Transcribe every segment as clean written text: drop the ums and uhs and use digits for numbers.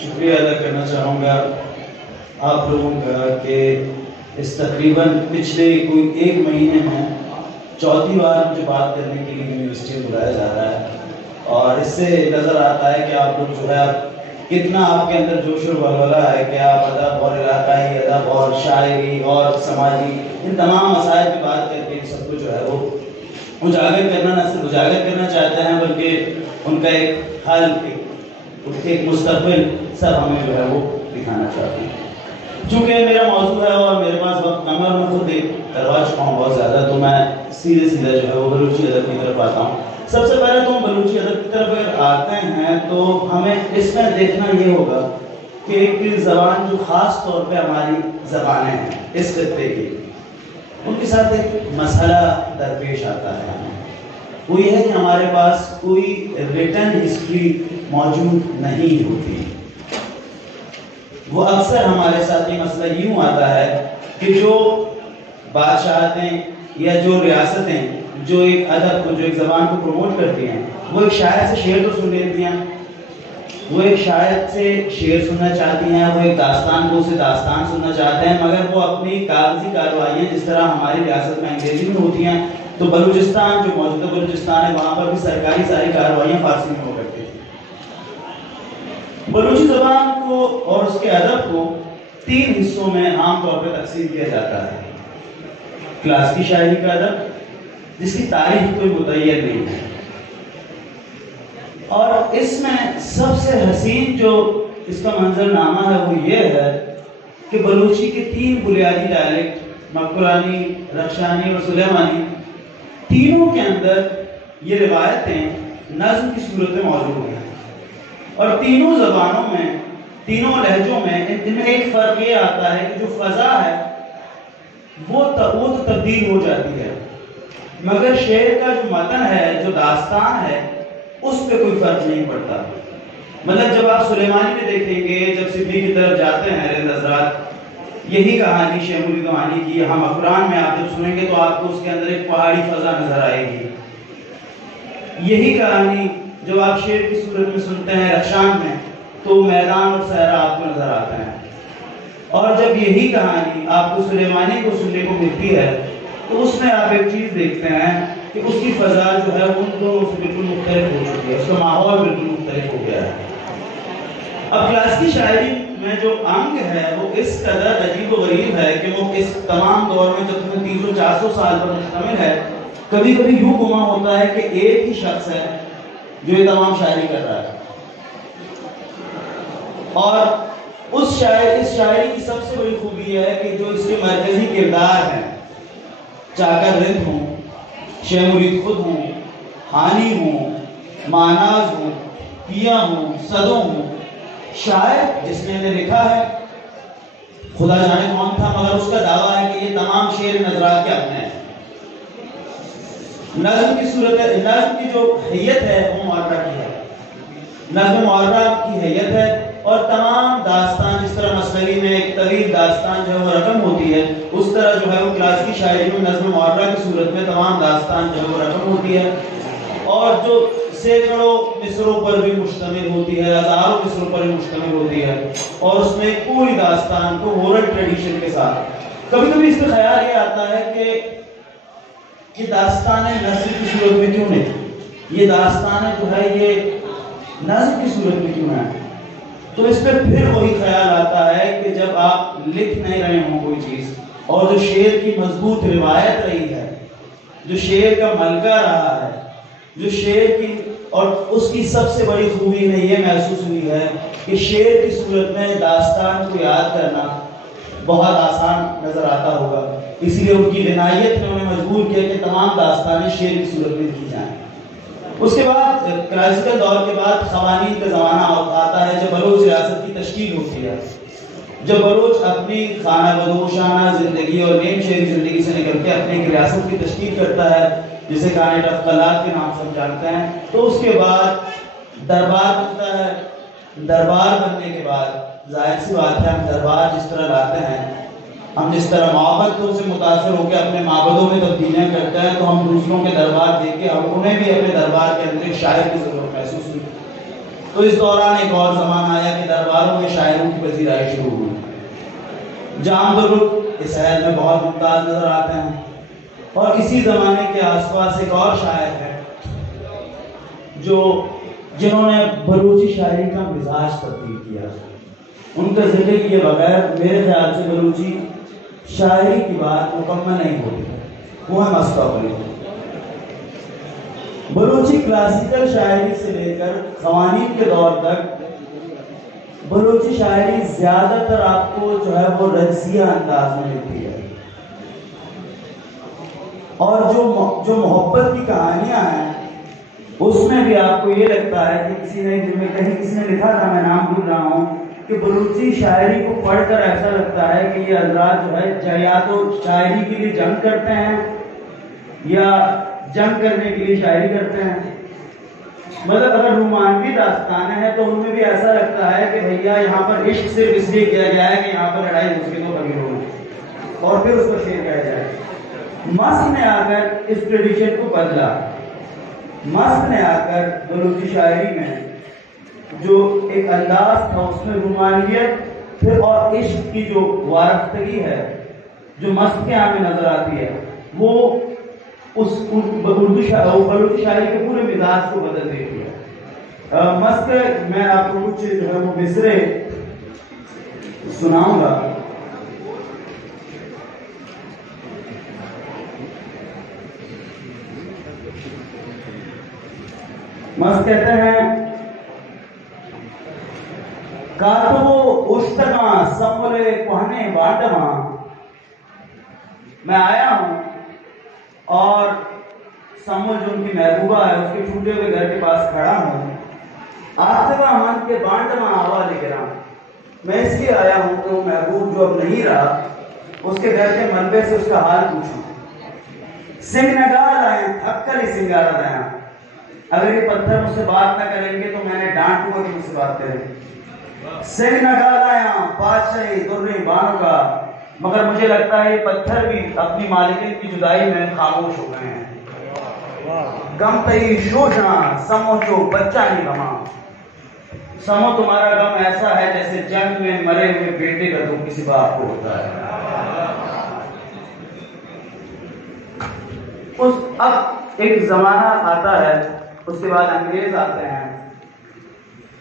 شکریہ ادا کرنا چاہوں گا آپ لوگوں کا کہ اس تقریباً پچھلے کوئی 1 مہینے میں 4تھی بار مجھے بات کرنے کے لیے یونیورسٹی میں بلایا جا رہا ہے، اور اس سے نظر آتا ہے کہ آپ لوگ جو ہے کتنا آپ کے اندر جوش و ولولہ ہے کہ آپ ادب اور علاقائی ادب اور شاعری اور سماجی ان تمام مسائل پہ بات کر کے سب کو جو ہے وہ اجاگر کرنا، نہ صرف اجاگر کرنا چاہتے ہیں بلکہ ان کا ایک حل، ایک مستقبل سب ہمیں جو ہے وہ دکھانا چاہتے ہیں۔ چونکہ میرا موضوع ہے اور میرے پاس وقت کم ہے اور میں خود کروا چکا ہوں بہت زیادہ، تو میں سیدھے جو ہے وہ بلوچی ادب کی طرف آتا ہوں۔ سب سے پہلے تو ہم بلوچی ادب کی طرف اگر آتے ہیں تو ہمیں اس میں دیکھنا یہ ہوگا کہ ایک زبان جو خاص طور پہ ہماری زبانیں ہیں اس خطے کی، ان کے ساتھ ایک مسئلہ درپیش آتا ہے ہمیں، وہ یہ ہے کہ ہمارے پاس کوئی ریٹن ہسٹری موجود نہیں ہوتی۔ وہ اکثر ہمارے ساتھ یہ مسئلہ یوں آتا ہے کہ جو بادشاہتیں یا جو ریاستیں جو ایک ادب کو، جو ایک زبان کو پروموٹ کرتی ہیں، وہ ایک شاعر سے شعر تو سن لیتی ہیں، وہ ایک شاعر سے شعر سننا چاہتی ہیں، وہ ایک داستان کو اسے داستان سننا چاہتے ہیں، مگر وہ اپنی کاغذی کارروائیاں جس طرح ہماری ریاست میں انگریزی میں ہوتی ہیں، تو بلوچستان جو موجودہ بلوچستان ہے وہاں پر بھی سرکاری ساری کارروائیاں فارسی میں ہو کرتی تھیں۔ بلوچی زبان کو اور اس کے ادب کو 3 حصوں میں عام طور پہ تقسیم کیا جاتا ہے۔ کلاس کی شاعری کا ادب جس کی تاریخ کوئی متعین نہیں ہے، اور اس میں سب سے حسین جو اس کا منظر نامہ ہے وہ یہ ہے کہ بلوچی کے 3 بنیادی ڈائلیکٹ مکرانی، رخشانی اور سلیمانی، تینوں کے اندر یہ روایتیں نظم کی صورت میں موجود ہیں، اور تینوں زبانوں میں، تینوں لہجوں میں ان میں ایک فرق یہ آتا ہے کہ جو فضا ہے وہ تبدیل ہو جاتی ہے، مگر شعر کا جو متن ہے، جو داستان ہے، اس پہ کوئی فرق نہیں پڑتا۔ مطلب جب آپ سلیمانی میں دیکھیں گے، جب سدھی کی طرف جاتے ہیں رند حضرات، یہی کہانی شیمولی کہانی کی یہاں مکران میں آپ جب سنیں گے تو آپ کو اس کے اندر ایک پہاڑی فضا نظر آئے گی۔ یہی کہانی جب آپ شعر کی صورت میں سنتے ہیں رخشان میں تو میدان اور صحرا آپ کو نظر آتے ہیں، اور جب یہی کہانی آپ کو سلیمانی کو سننے کو ملتی ہے تو اس میں آپ ایک چیز دیکھتے ہیں کہ اس کی فضا جو ہے ان دونوں سے بالکل مختلف ہو چکی ہے، اس کا ماحول بالکل مختلف ہو گیا ہے۔ اب کلاسیکی شاعری میں جو انگ ہے وہ اس قدر عجیب و غریب ہے کہ وہ اس تمام دور میں جو 300-400 سال پر مشتمل ہے، کبھی کبھی یوں گمان ہوتا ہے کہ ایک ہی شخص ہے جو یہ تمام شاعری کر رہا ہے، اور اس شاعری کی سب سے بڑی خوبی ہے کہ جو اس کے مرکزی کردار ہیں، چاکر رند ہوں، شیخ مرید خود ہوں، حانی ہوں، معناز ہوں، پیا ہوں، صدوں ہوں، شاعر جس نے انہیں لکھا ہے خدا جانے کون تھا، مگر اس کا دعویٰ ہے کہ یہ تمام شعر نظرات کے اپنے ہیں۔ نظم کی صورت، نظم کی جو حیت ہے وہ معرہ کی ہے، نظم معرہ کی حیت ہے، اور تمام داستان جس طرح مثنوی میں ایک طویل داستان جو ہے وہ رقم ہوتی ہے، اس طرح جو ہے وہ کلاسیکی شاعری میں نظم معرہ کی صورت میں تمام داستان جو ہے وہ رقم ہوتی ہے، اور جو سینکڑوں مصروں پر بھی مشتمل ہوتی ہے، ہزاروں مصروں پر بھی مشتمل ہوتی ہے، اور اس میں پوری داستان کو اورل ٹریڈیشن کے ساتھ۔ کبھی کبھی اس کا خیال یہ آتا ہے کہ یہ داستانیں نثر کی صورت میں کیوں نہیں، یہ داستانیں جو ہے یہ نظم کی صورت میں کیوں ہے؟ تو اس پہ پھر وہی خیال آتا ہے کہ جب آپ لکھ نہیں رہے ہوں کوئی چیز، اور جو شعر کی مضبوط روایت رہی ہے، جو شعر کا ملکہ رہا ہے، جو شعر کی، اور اس کی سب سے بڑی خوبی میں یہ محسوس ہوئی ہے کہ شعر کی صورت میں داستان کو یاد کرنا بہت آسان نظر آتا ہوگا، اس لیے ان کی عنایت نے انہیں مجبور کیا کہ تمام داستانیں شعر کی صورت میں لکھی جائیں۔ اس کے بعد کلاسیکل دور کے بعد قوانین کا زمانہ آتا ہے جب بلوچ ریاست کی تشکیل ہوتی ہے، جب بلوچ اپنی خانہ بدوشانہ زندگی اور نیم شہری زندگی سے نکل کے اپنی ایک ریاست کی تشکیل کرتا ہے جسے کانٹ آف قلات کے نام سے ہم جانتے ہیں، تو اس کے بعد دربار بنتا ہے۔ دربار بننے کے بعد ظاہر سی بات ہے ہم دربار جس طرح لاتے ہیں، ہم جس طرح معبدوں سے متاثر ہو کے اپنے معبدوں میں تبدیلیاں کرتے ہیں، تو ہم دوسروں کے دربار دیکھ کے ہم انہیں بھی اپنے دربار کے اندر ایک شاعر کی ضرورت محسوس ہوئی۔ تو اس دوران ایک اور زمانہ آیا کہ درباروں میں شاعروں کی پذیرائی شروع ہوئی۔ جام درد اس عہد میں بہت ممتاز نظر آتے ہیں، اور اسی زمانے کے آس پاس ایک اور شاعر ہے جنہوں نے بلوچی شاعری کا مزاج تبدیل کیا۔ ان کا ذکر کیے بغیر میرے خیال سے بلوچی شاعری کی بات مکمل نہیں ہوتی، وہ ہے مصطفی۔ بلوچی کلاسیکل شاعری سے لے کر قوانین کے دور تک بلوچی شاعری زیادہ تر آپ کو جو ہے وہ رجزیہ انداز میں ملتی ہے، اور جو محبت کی کہانیاں ہیں اس میں بھی آپ کو یہ لگتا ہے کہ کسی نے لکھا تھا، میں نام بھول رہا ہوں، کہ بلوچی شاعری کو پڑھ کر ایسا لگتا ہے کہ یہ حضرات جو ہے یا تو شاعری کے لیے جنگ کرتے ہیں یا جنگ کرنے کے لیے شاعری کرتے ہیں۔ مطلب اگر رومانوی داستانیں ہیں تو ان میں بھی ایسا لگتا ہے کہ بھیا یہاں پر عشق صرف اس لیے کیا گیا ہے کہ یہاں پر لڑائی مسلموں کا بھی ہو اور پھر اس کو شعر کہا جائے۔ مصر نے آ کر اس ٹریڈیشن کو بدلا۔ مصر نے آ کر بلوچی شاعری میں جو ایک انداز تھا اس میں رومانویت پھر اور عشق کی جو وارفتگی ہے جو مصر کے یہاں میں نظر آتی ہے، وہ اس بلوچی شاعری کے پورے مزاج کو بدل دیتی ہے۔ مصر میں آپ کو کچھ جو ہے وہ مصرے سناؤں گا۔ مصر کہتے ہیں، کاتبو اشتگاں سمولے کوہنے بانڈواں، میں آیا ہوں اور سمول جو ان کی محبوبہ ہے اس کے ٹوٹے ہوئے گھر کے پاس کھڑا ہوں، آتوا من کے بانڈواں آوا لے گرا، میں اس لیے آیا ہوں کہ وہ محبوب جو اب نہیں رہا اس کے گھر کے ملبے سے اس کا حال پوچھوں۔ سنگ نگال آئے تھکلی سنگارا دیا، اگر یہ پتھر مجھ سے بات نہ کریں گے تو میں نے ڈانٹوں گا کہ مجھ سے بات کریں۔ سنگ نگال آیا بادشاہی درری بانو کا، مگر مجھے لگتا ہے یہ پتھر بھی اپنی مالکن کی جدائی میں خاموش ہو گئے ہیں۔ غم تئی شوشاں سمو چو بچہ نہیں غماں، سمو تمہارا غم ایسا ہے جیسے جنگ میں مرے ہوئے بیٹے کا دکھ کسی باپ کو ہوتا ہے۔ اب ایک زمانہ آتا ہے، اس کے بعد انگریز آتے ہیں،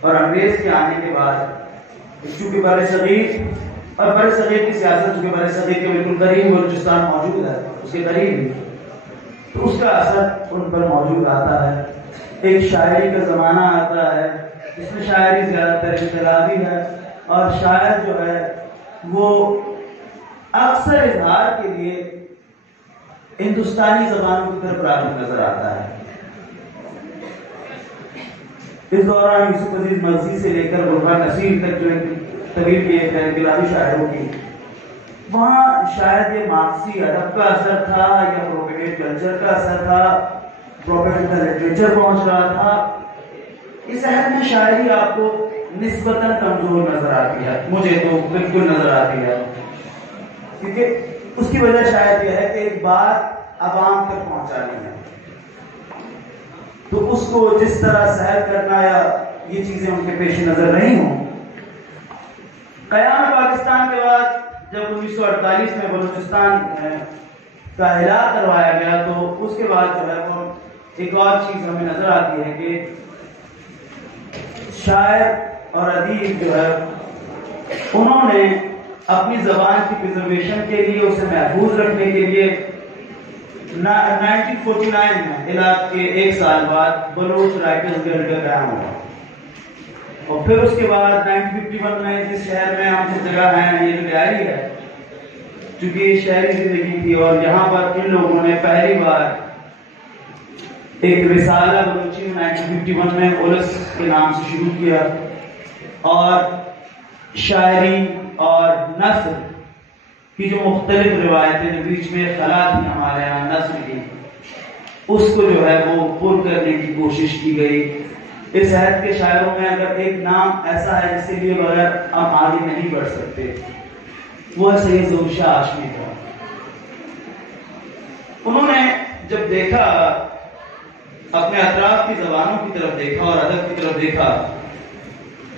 اور انگریز کے آنے کے بعد چونکہ بر صغیر اور بر صغیر کی سیاست چونکہ بر صغیر کے بالکل قریب بلوچستان موجود ہے، اس کے قریب ہی، تو اس کا اثر ان پر موجود آتا ہے۔ ایک شاعری کا زمانہ آتا ہے جس میں شاعری زیادہ تر انقلابی ہے، اور شاعر جو ہے وہ اکثر اظہار کے لیے ہندوستانی زبانوں کی طرف راغب نظر آتا ہے۔ اس دوران یوسف عزیز مغزی سے لے کر برہان نصیر تک جو طویل کی ایک انقلابی شاعروں کی، وہاں شاید یہ مارکسی ادب کا اثر تھا یا پروپیگنڈ کلچر کا اثر تھا، پروپیگنڈ لٹریچر پہنچ رہا تھا۔ اس عہد میں شاعری آپ کو نسبتاً کمزور نظر آتی ہے، مجھے تو بالکل نظر آتی ہے، کیونکہ اس کی وجہ شاید یہ ہے کہ ایک بات عوام تک پہنچانی ہے، تو اس کو جس طرح سہل کرنا یا یہ چیزیں ان کے پیش نظر نہیں ہوں۔ قیام پاکستان کے بعد جب 1948 میں بلوچستان کا اعلان کروایا گیا تو اس کے بعد جو ہے وہ ایک اور چیز ہمیں نظر آتی ہے کہ شاعر اور ادیب جو ہے انہوں نے اپنی زبان کی پریزرویشن کے لیے، اسے محفوظ رکھنے کے لیے 1949 میں علاق کے ایک سال بعد بلوچ رائٹرز گلڈ کا قیام ہوا، اور پھر اس کے بعد 1951 میں جس شہر میں ہم سے جگہ ہیں، یہ جو ڈائری ہے، چونکہ یہ شہری زندگی تھی، اور یہاں پر ان لوگوں نے پہلی بار ایک رسالہ بلوچی 1951 میں اولس کے نام سے شروع کیا، اور شاعری اور نثر کی جو مختلف روایتیں جو بیچ میں خلا تھی ہمارے یہاں نثر کی، اس کو جو ہے وہ پر کرنے کی کوشش کی گئی۔ اس عہد کے شاعروں میں اگر ایک نام ایسا ہے جس کے لیے بغیر ہم آگے نہیں بڑھ سکتے، وہ ہے سید ظہور شاہ ہاشمی کا۔ انہوں نے جب دیکھا، اپنے اطراف کی زبانوں کی طرف دیکھا اور ادب کی طرف دیکھا،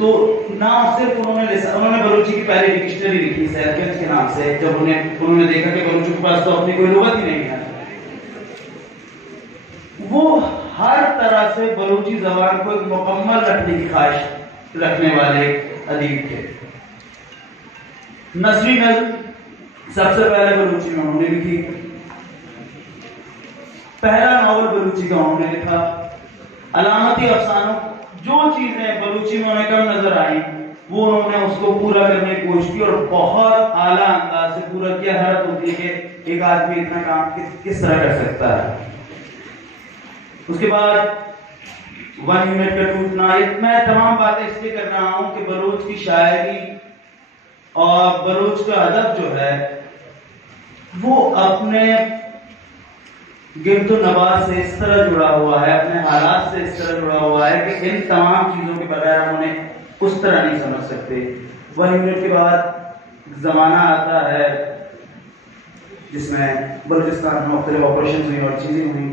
تو نہ صرف انہوں نے بلوچی کی پہلی ڈکشنری لکھی سیرگنز کے نام سے، جب انہوں نے دیکھا کہ بلوچوں کے پاس تو اپنی کوئی لغت ہی نہیں ہے، وہ ہر طرح سے بلوچی زبان کو ایک مکمل رکھنے کی خواہش رکھنے والے ادیب تھے۔ نثری نظم سب سے پہلے بلوچی میں انہوں نے لکھی، پہلا ناول بلوچی کا انہوں نے لکھا، علامتی افسانوں جو چیزیں بلوچی میں انہیں کم نظر آئی وہ انہوں نے اس کو پورا کرنے کی کوشش کی اور بہت اعلیٰ انداز سے پورا کیا۔ حیرت ہوتی ہے کہ ایک آدمی اتنا کام کس طرح کر سکتا ہے۔ اس کے بعد 1 یونٹ کا ٹوٹنا، میں تمام باتیں اس لیے کر رہا ہوں کہ بلوچ کی شاعری اور بلوچ کا ادب جو ہے وہ اپنے گرد و نواح سے اس طرح جڑا ہوا ہے، اپنے حالات سے اس طرح جڑا ہوا ہے کہ ان تمام چیزوں کے بغیر ہم انہیں اس طرح نہیں سمجھ سکتے۔ 1 یونٹ کے بعد زمانہ آتا ہے جس میں بلوچستان میں مختلف آپریشنز ہوئی اور چیزیں ہوئی۔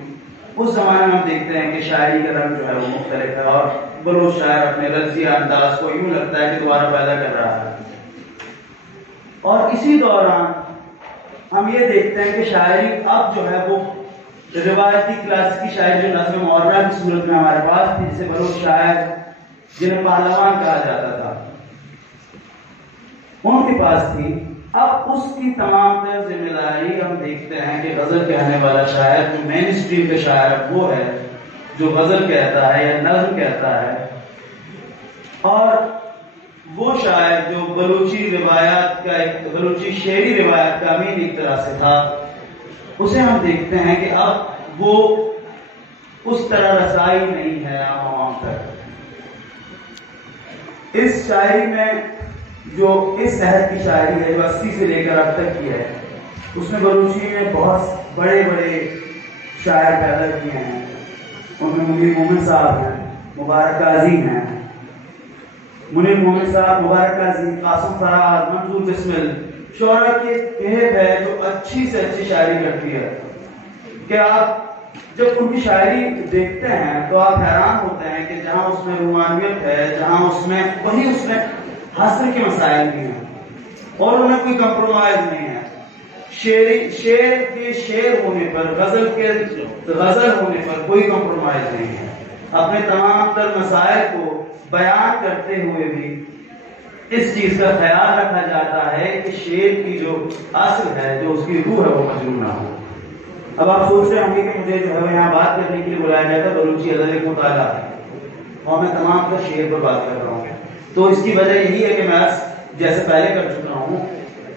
اس زمانے میں ہم دیکھتے ہیں کہ شاعری کا رنگ جو ہے وہ مختلف ہے اور بلوچ شاعر اپنے رضیہ انداز کو یوں لگتا ہے کہ دوبارہ پیدا کر رہا ہے۔ اور اسی دوران ہم یہ دیکھتے ہیں کہ شاعری اب جو ہے وہ روایتی کلاسیکی شاعری جو نظم معرہ کی صورت میں ہمارے پاس تھی، جسے بلوچ شاعر جنہیں پہلوان کہا جاتا تھا ان کے پاس تھی، اب اس کی تمام تر ذمہ داری ہم دیکھتے ہیں کہ غزل کہنے والا شاعر جو مین اسٹریم کا شاعر وہ ہے جو غزل کہتا ہے یا نظم کہتا ہے، اور وہ شاعر جو بلوچی روایات کا بلوچی شعری روایت کا امین ایک طرح سے تھا، اسے ہم دیکھتے ہیں کہ اب وہ اس طرح رسائی نہیں ہے عام عوام تک۔ اس شاعری میں جو اس عہد کی شاعری ہے جو 80 سے لے کر اب تک کی ہے، اس میں بلوچی میں بہت بڑے بڑے شاعر پیدا کیے ہیں۔ ان میں منیر مومن صاحب ہیں، مبارک قاضی ہیں، منیر مومن صاحب، مبارک قاضی، قاسم فراز، منظور بسمل، شعراء کی کہب ہے جو اچھی سے اچھی شاعری کرتی ہے کہ آپ جب ان کی شاعری دیکھتے ہیں تو آپ حیران ہوتے ہیں کہ جہاں اس میں روحانیت ہے، جہاں اس میں حسر کے مسائل بھی ہیں اور انہیں کوئی کمپرومائز نہیں ہے۔ شعر کے شعر ہونے پر، غزل کے غزل ہونے پر کوئی کمپرومائز نہیں ہے۔ اپنے تمام تر مسائل کو بیان کرتے ہوئے بھی اس چیز کا خیال رکھا جاتا ہے کہ شعر کی جو اصل ہے، جو اس کی روح ہے، وہ مجروح نہ ہو۔ اب آپ سوچ رہے ہوں گے کہ مجھے جو ہے یہاں بات کرنے کے لیے بلایا جاتا ہے، بلوچی ادب ایک مطالعہ ہے اور میں تمام تر شعر پر بات کر رہا ہوں، تو اس کی وجہ یہی ہے کہ میں جیسے پہلے کر چکا ہوں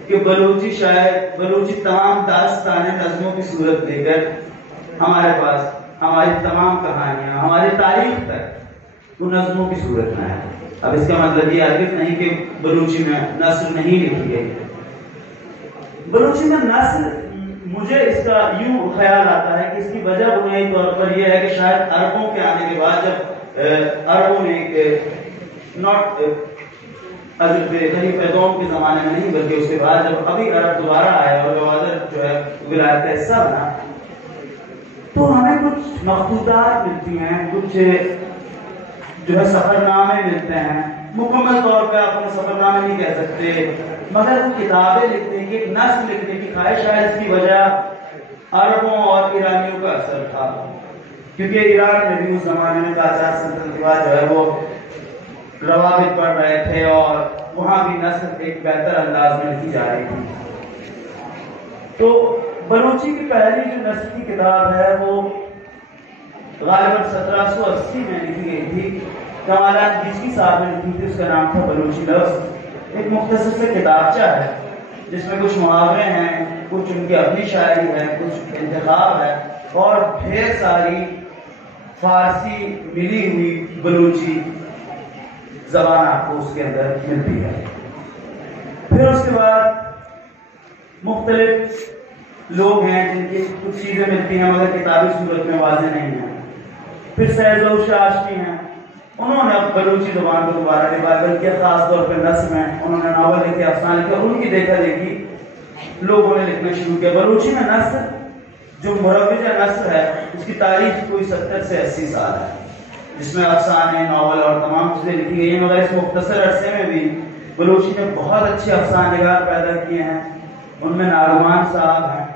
کہ بلوچی شاعر بلوچی تمام داستانیں نظموں کی صورت لے کر ہمارے پاس ہماری تمام کہانیاں، ہماری تاریخ تک وہ نظموں کی صورت میں ہے۔ اب اس کا مطلب یہ ہرگز نہیں کہ بلوچی میں نثر نہیں لکھی گئی۔ بلوچی میں نثر، مجھے اس کا یوں خیال آتا ہے کہ اس کی وجہ بنیادی طور پر یہ ہے کہ شاید عربوں کے آنے کے بعد جب عربوں نے ناٹ خلیفہ دوم کے زمانے میں نہیں بلکہ اس کے بعد جب ابھی عرب دوبارہ آئے اور گوادر جو ہے ولایت کا حصہ بنا، تو ہمیں کچھ مخطوطات ملتی ہیں، کچھ جو ہے سفر نامے ملتے ہیں۔ مکمل طور پہ آپ انہیں سفر نامے نہیں کہہ سکتے، مگر وہ کتابیں لکھنے کی، ایک نثر لکھنے کی خواہش ہے۔ اس کی وجہ عربوں اور ایرانیوں کا اثر تھا، کیونکہ ایران میں بھی اس زمانے میں قاجار سلطنت کے بعد جو ہے وہ روابط پڑھ رہے تھے اور وہاں بھی نثر ایک بہتر انداز میں لکھی جا رہی تھی۔ تو بلوچی کی پہلی جو نثر کی کتاب ہے وہ غالباً 1780 میں لکھی گئی تھی، کمالات جسکی صاحب نے لکھی تھی، اس کا نام تھا بلوچی لفظ۔ ایک مختصر سے کتابچہ ہے جس میں کچھ محاورے ہیں، کچھ ان کی اپنی شاعری ہے، کچھ انتخاب ہے اور ڈھیر ساری فارسی ملی ہوئی بلوچی زبان آپ کو اس کے اندر ملتی ہے۔ پھر اس کے بعد مختلف لوگ ہیں جن کی کچھ چیزیں ملتی ہیں مگر کتابی صورت میں واضح نہیں ہیں۔ پھر سید ظہور شاہ آشٹی ہیں، انہوں نے اب بلوچی زبان کو دوبارہ ریوائول کیا، خاص طور پہ نثر میں انہوں نے ناول لکھے، افسانے لکھے، ان کی دیکھا دیکھی لوگوں نے لکھنا شروع کیا۔ بلوچی میں نثر جو مروجہ نثر ہے اس کی تاریخ کوئی 70 سے 80 سال ہے، جس میں افسانے، ناول اور تمام چیزیں لکھی گئی ہیں، مگر اس مختصر عرصے میں بھی بلوچی نے بہت اچھے افسانے نگار پیدا کیے ہیں۔ ان میں نعمان صاحب ہیں،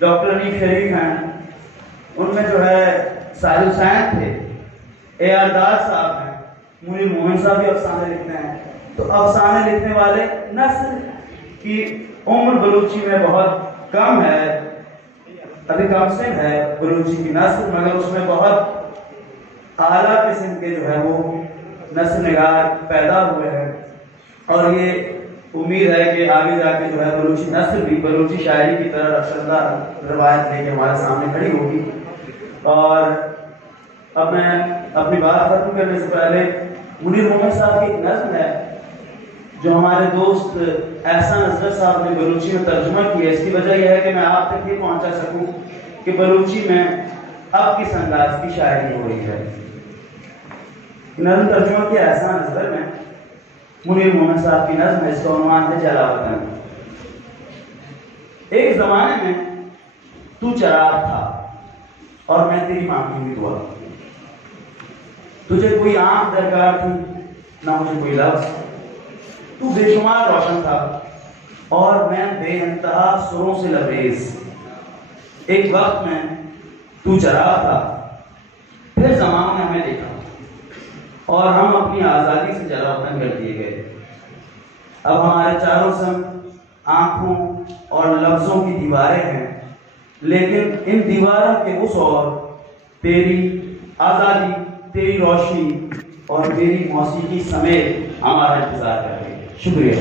ڈاکٹر انیف شریف ہیں، ان میں جو ہے ساحل حسین تھے، اے آر دار صاحب ہیں، منیر مومن صاحب بھی افسانے لکھتے ہیں۔ تو افسانے لکھنے والے نسل کی عمر بلوچی میں بہت کم ہے، ابھی کم سے ہے بلوچی کی نسل، مگر اس میں بہت اعلیٰ قسم کے جو ہے وہ نسل نگار پیدا ہوئے ہیں، اور یہ امید ہے کہ آگے جا کے جو ہے بلوچی نسل بھی بلوچی شاعری کی طرح رخشندہ روایت لے کے ہمارے سامنے کھڑی ہوگی۔ اور اب میں اپنی بات ختم کرنے سے پہلے منیر مومن صاحب کی ایک نظم ہے جو ہمارے دوست احسان اصغر صاحب نے بلوچی میں ترجمہ کیا ہے۔ اس کی وجہ یہ ہے کہ میں آپ تک یہ پہنچا سکوں کہ بلوچی میں اب کس انداز کی شاعری ہو رہی ہے۔ نظم ترجمہ کیا احسان اصغر نے، منیر مومن صاحب کی نظم ہے، اس کا عنوان ہے جلا وطن۔ ایک زمانے میں تو چراغ تھا اور میں تیری مانگی ہوئی دعا، تجھے کوئی آنکھ درکار تھی نہ مجھے کوئی لفظ، تو بے شمار روشن تھا اور میں بے انتہا سروں سے لبریز۔ ایک وقت میں تو چراغ تھا، پھر زمانوں نے ہمیں دیکھا اور ہم اپنی آزادی سے جلا وطن کر دیے گئے۔ اب ہمارے چاروں سمت آنکھوں اور لفظوں کی دیواریں ہیں، لیکن ان دیواروں کے اس اور تیری آزادی، تیری روشنی اور تیری موسیقی سمیت ہمارا انتظار کر رہی ہے۔ شکریہ۔